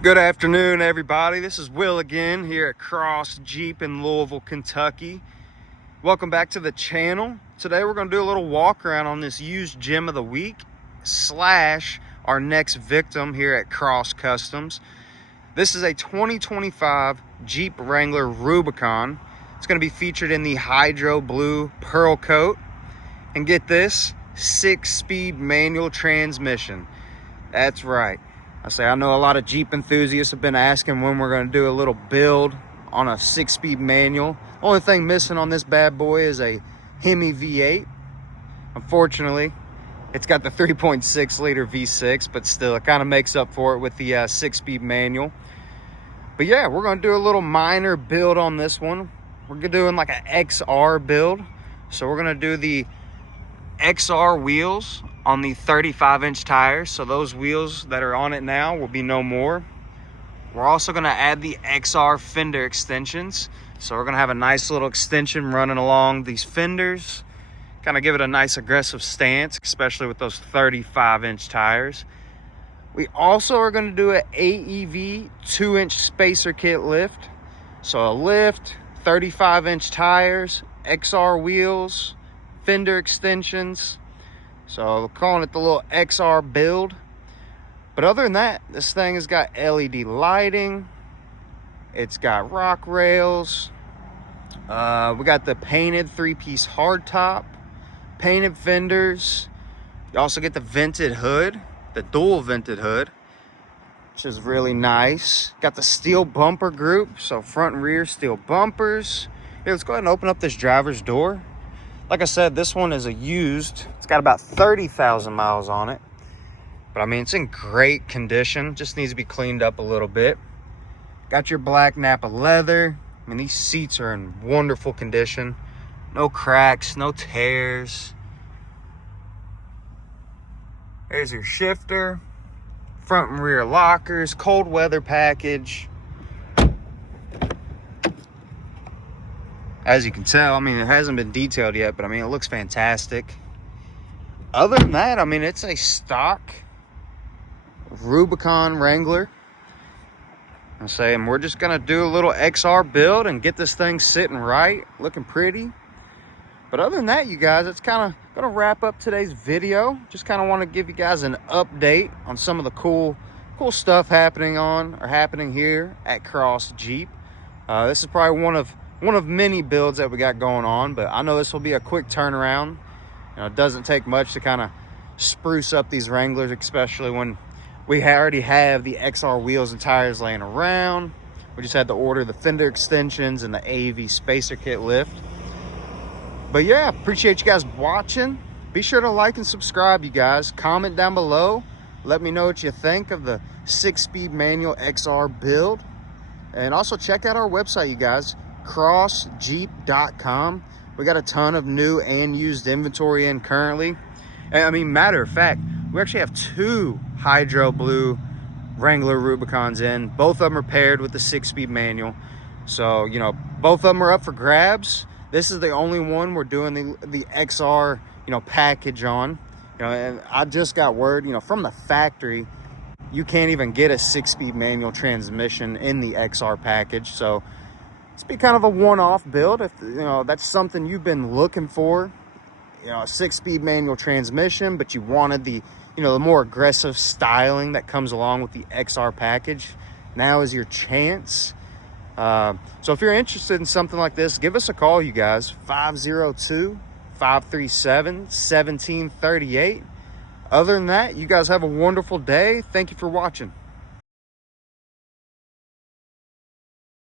Good afternoon, everybody. This is Will again here at Cross Jeep in Louisville, Kentucky. Welcome back to the channel. Today we're going to do a little walk around on this used gem of the week slash our next victim here at Cross Customs. This is a 2025 Jeep Wrangler Rubicon. It's going to be featured in the Hydro Blue Pearlcoat. And get this, 6-speed manual transmission. That's right. I know a lot of Jeep enthusiasts have been asking when we're going to do a little build on a 6-speed manual. Only thing missing on this bad boy is a Hemi V8. Unfortunately, it's got the 3.6 liter V6, but still it kind of makes up for it with the 6-speed manual. But yeah, we're going to do a little minor build on this one. We're doing like an XR build. So we're going to do the XR wheels on the 35-inch tires, so those wheels that are on it now will be no more. We're also going to add the XR fender extensions, so we're going to have a nice little extension running along these fenders, kind of give it a nice aggressive stance, especially with those 35-inch tires. We also are going to do an AEV 2-inch spacer kit lift, so a lift, 35-inch tires, XR wheels, fender extensions. So we're calling it the little XR build. But other than that, this thing has got LED lighting. It's got rock rails. We got the painted 3-piece hardtop, painted fenders. You also get the vented hood, the dual vented hood, which is really nice. Got the steel bumper group, so front and rear steel bumpers. Here, let's go ahead and open up this driver's door. Like I said, this one is a used. It's got about 30,000 miles on it. But I mean, it's in great condition. Just needs to be cleaned up a little bit. Got your black Nappa leather. I mean, these seats are in wonderful condition. No cracks, no tears. There's your shifter. Front and rear lockers, cold weather package. As you can tell, I mean, it hasn't been detailed yet, but I mean, it looks fantastic. Other than that, I mean, it's a stock Rubicon Wrangler. I'm saying we're just gonna do a little XR build and get this thing sitting right, looking pretty. But other than that, you guys, it's kind of gonna wrap up today's video. Just kind of want to give you guys an update on some of the cool stuff happening here at Cross Jeep. This is probably one of many builds that we got going on, but I know this will be a quick turnaround. You know, it doesn't take much to kind of spruce up these Wranglers, especially when we already have the XR wheels and tires laying around. We just had to order the fender extensions and the AEV spacer kit lift. But yeah, appreciate you guys watching. Be sure to like and subscribe, you guys. Comment down below. Let me know what you think of the 6-speed manual XR build. And also check out our website, you guys. crossjeep.com. We got a ton of new and used inventory in currently. And I mean, matter of fact, we actually have 2 Hydro Blue Wrangler Rubicons in. Both of them are paired with the 6-speed manual. So, you know, both of them are up for grabs. This is the only one we're doing the XR, you know, package on. You know, and I just got word, you know, from the factory, you can't even get a 6-speed manual transmission in the XR package. So it's be kind of a one-off build. If you know that's something you've been looking for, you know, a 6-speed manual transmission, but you wanted the, you know, the more aggressive styling that comes along with the XR package, now is your chance. So if you're interested in something like this, give us a call, you guys. 502-537-1738. Other than that, you guys have a wonderful day. Thank you for watching.